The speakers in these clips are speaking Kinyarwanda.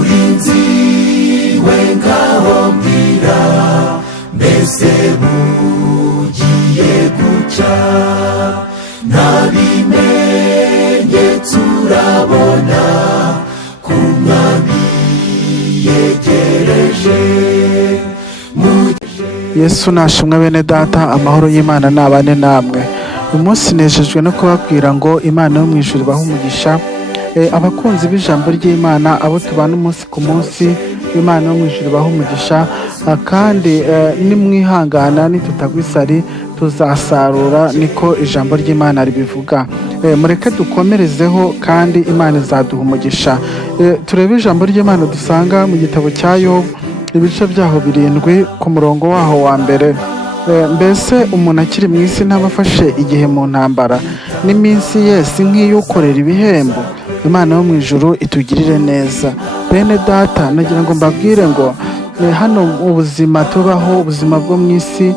murinzi we ngaho mbwira mbese bugiye guca nabimenyetso urabona ku mwami yegereje. Yesu nashimwe bene data, amahoro y'Imana nabane namwe. Uyu munsi nejejwe no kubabwira ngo Imana yo mu ijuru ibahe umugisha. Abakunzi b'ijambo ry'Imana, abo tubana umunsi ku munsi, Imana yo mu ijuru ibahe umugisha, kandi nimwihangana nitutagwa isari tuzasarura, niko ijambo ry'Imana ribivuga. Mureke dukomerezeho kandi Imana izaduha umugisha. Turebe ijambo ry'Imana dusanga mu gitabo cya Yobu, ibice byaho 7 ku murongo waho wa mbere. Mbese umuntu akiri mu isi ntaba afashe igihe mu ntambara, n'iminsi ye si nk'iy'ukorera ibihembo. Imana yo mu ijuru itugirire neza. Bene data, nagira ngo mbabwire ngo hano ubuzima tubaho, ubuzima bwo mu isi,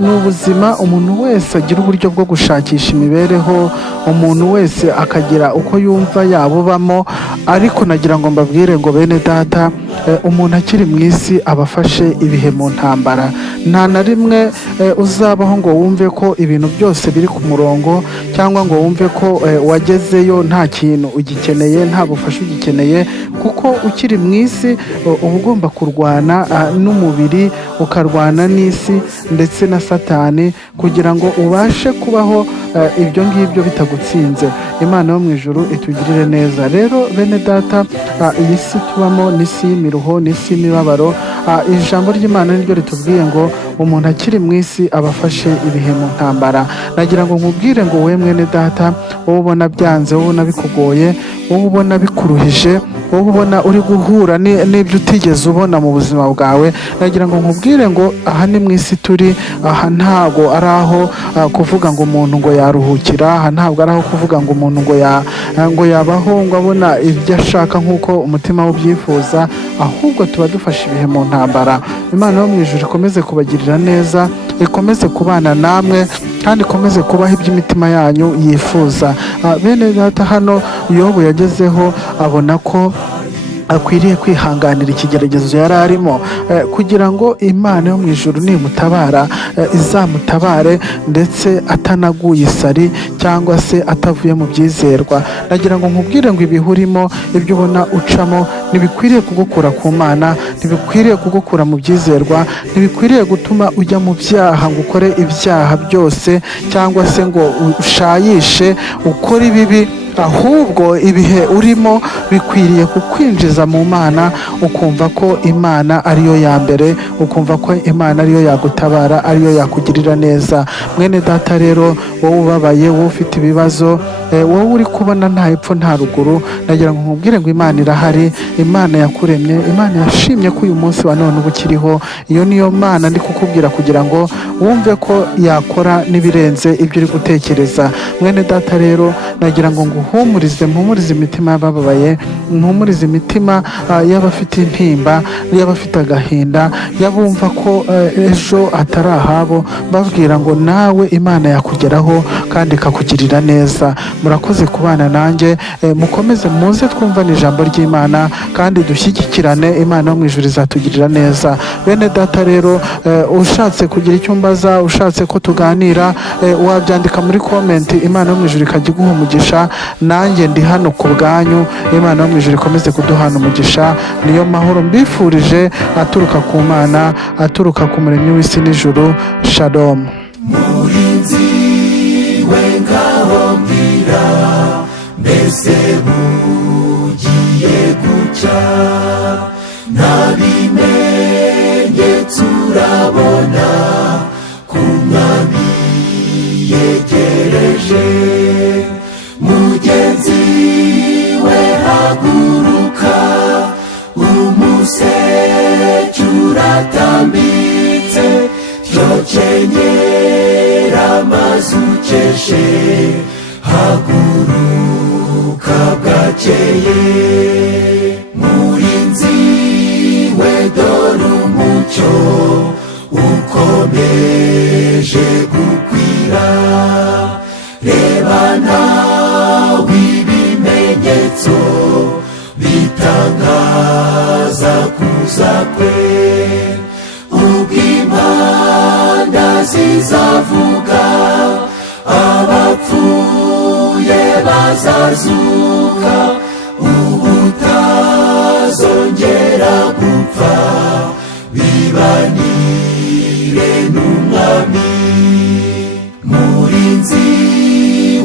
ni ubuzima umuntu wese agira uburyo bwo gushakisha imibereho, umuntu wese akagira uko yumva yabubamo. Ariko nagira ngo mbabwire ngo bene data, umuntu akiri mu isi aba afashe ibihe mu ntambara. Nta na rimwe uzabaho ngo wumve ko ibintu byose biri ku murongo, cyangwa ngo wumve ko wagezeyo nta kintu ugikeneye, nta bufasha ugikeneye, kuko ukiri mu isi uba ugomba kurwana n'umubiri, ukarwana n'isi ndetse na Satani, kugira ngo ubashe kubaho ibyo ngibyo bitagutsinze. Imana yo mu ijuru itugirire neza. Rero bene data, iyi si tubamo ni isi y'imiruho, ni isi y'imibabaro. Ijambo ry'Imana niryo ritubwiye ngo umuntu akiri mu isi aba afashe ibihe mu ntambara. Nagira ngo nkubwire ngo we mwene data, wowe ubona byanze, wowe ubona bikugoye, wowe ubona bikuruhije, wowe ubona uri guhura n'ibyo utigeze ubona mu buzima bwawe, nagira ngo nkubwire ngo aha ni mu isi turi. Aha ntabwo ari aho kuvuga ngo umuntu ngo yaruhukira, aha ntabwo ari aho kuvuga ngo umuntu ngo yabaho ngo abona ibyo ashaka nk'uko umutima we ubyifuza, ahubwo tuba dufashe ibihe mu ntambara. Imana yo mu ijuru ikomeze kubagirira neza, ikomeze kubana namwe, kandi ikomeze kubaho iby'imitima yanyu yifuza. Bene data, hano Yobu yagezeho abona ko akwiriye kwihanganira ikigeragezo yari arimo, kugira ngo Imana yo mu ijuru nimutabara izamutabare, ndetse atanaguye isari cyangwa se atavuye mu byizerwa. Nagira ngo nkubwire ngo ibihurimo, ibyo ubona ucamo, ntibikwiriye kugukura ku Mana, ntibikwiriye kugukura mu byizerwa, ntibikwiriye gutuma ujya mu byaha ngo ukore ibyaha byose, cyangwa se ngo ushayishe ukore ibibi. Ahubwo ibihe urimo bikwiriye kukwinjiza mu Mana, ukumva ko Imana ariyo ya mbere, ukumva ko Imana ariyo yagutabara, ariyo yakugirira neza. Mwene data rero, wowe ubabaye, wowe ufite ibibazo, wowe uri kubona nta epfo nta ruguru, nagira ngo nkubwire ngo Imana irahari. Imana yakuremye, Imana yashimye ko uyu munsi wa none uba ukiriho. Iyo niyo Mana ndi kukubwira kugira ngo wumve ko yakora n'ibirenze ibyo uri gutekereza. Mwene data rero, nagira ngo mpumurize imitima y'abababaye, mpumurize imitima y'abafite intimba, y'abafite agahinda, y'abumva ko ejo atari ahabo, babwira ngo nawe Imana yakugeraho kandi ikakugirira neza. Murakoze kubana nanjye, mukomeze muze twumvane ijambo ry'Imana kandi dushyigikirane. Imana yo mu ijuru izatugirira neza. Bene data rero, ushatse kugira icyo mbaza, ushatse ko tuganira, wabyandika muri comment, Imana yo mu ijuru ikajya iguha umugisha. Nanjye ndi hano ku bwanyu. Imana yo mu ijuru ikomeze kuduhana umugisha. Niyo mahoro mbifurije aturuka ku Mana, aturuka ku muremyi w'isi n'ijuru. Shalom. Murinzi we ngaho mbwira mbese bugiye guca nabimenyetso urabona ku mwami yegereje. Mugenzi we haguruka, umuseke uratambitse, cyokenyera amazi ukeshe, haguruka bwakeye. Murinzi we dore umucyo ukomeje gukwira, reba nawe ibimenyetso bita tangaza kuza kwe, ubwo impanda zizavuga, abapfuye bazazuka, ubutazongera gupfa, bibanire n'umwami. Murinzi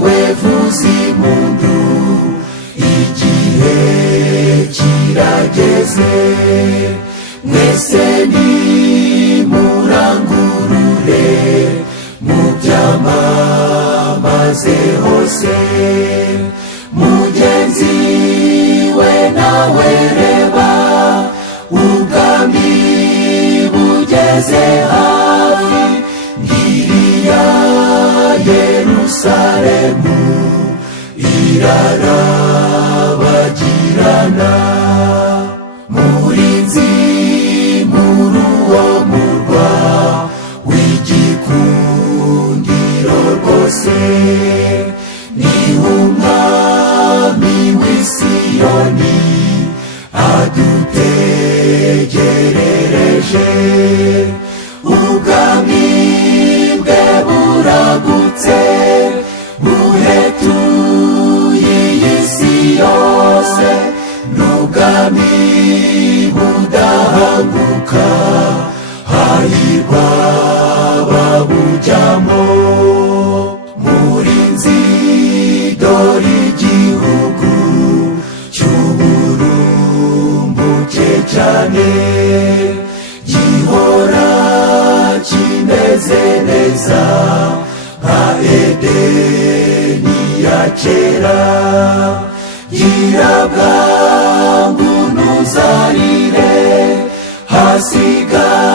we vuza impundu, igihe kirageze, mwese nimurangurure, mubyamamaze hose. Mugenzi we nawe reba, ubwami bugeze hafi, ngiriya Yerusalemu irarabagirana. Murinzi muri uwo murwa w'igikundiro rwose, ni umwami w'i Siyoni adutegerereje. Ubwami bwe buragutse, buhetuye iyi si yose, n'ubwami budahanguka, hahirwa babujyamo. Murinzi dore igihugu cy'uburumbuke cyane, gihora kimeze neza nka Edeni ya kera. Gira bwangu ntuzarire, hasigaye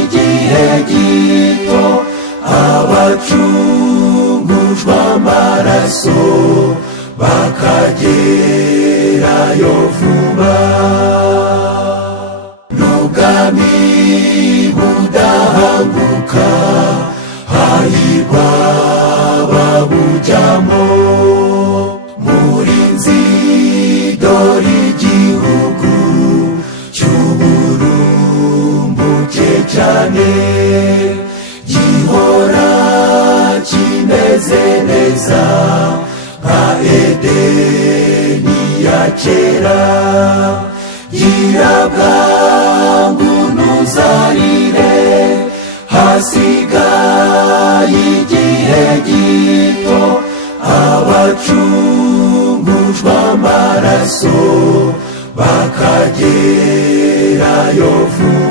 igihe gito, abacungujwe amaraso bakagerayo vuba. N'ubwami budahanguka, hahirwa babujyamo. Murinzi dore igihugu cy'uburumbuke cyane, gihora kimeze neza nka Edeni ya kera. Gira bwangu ntuzarire, hasigaye igihe gito, abacungujwe amaraso bakagerayo vuba.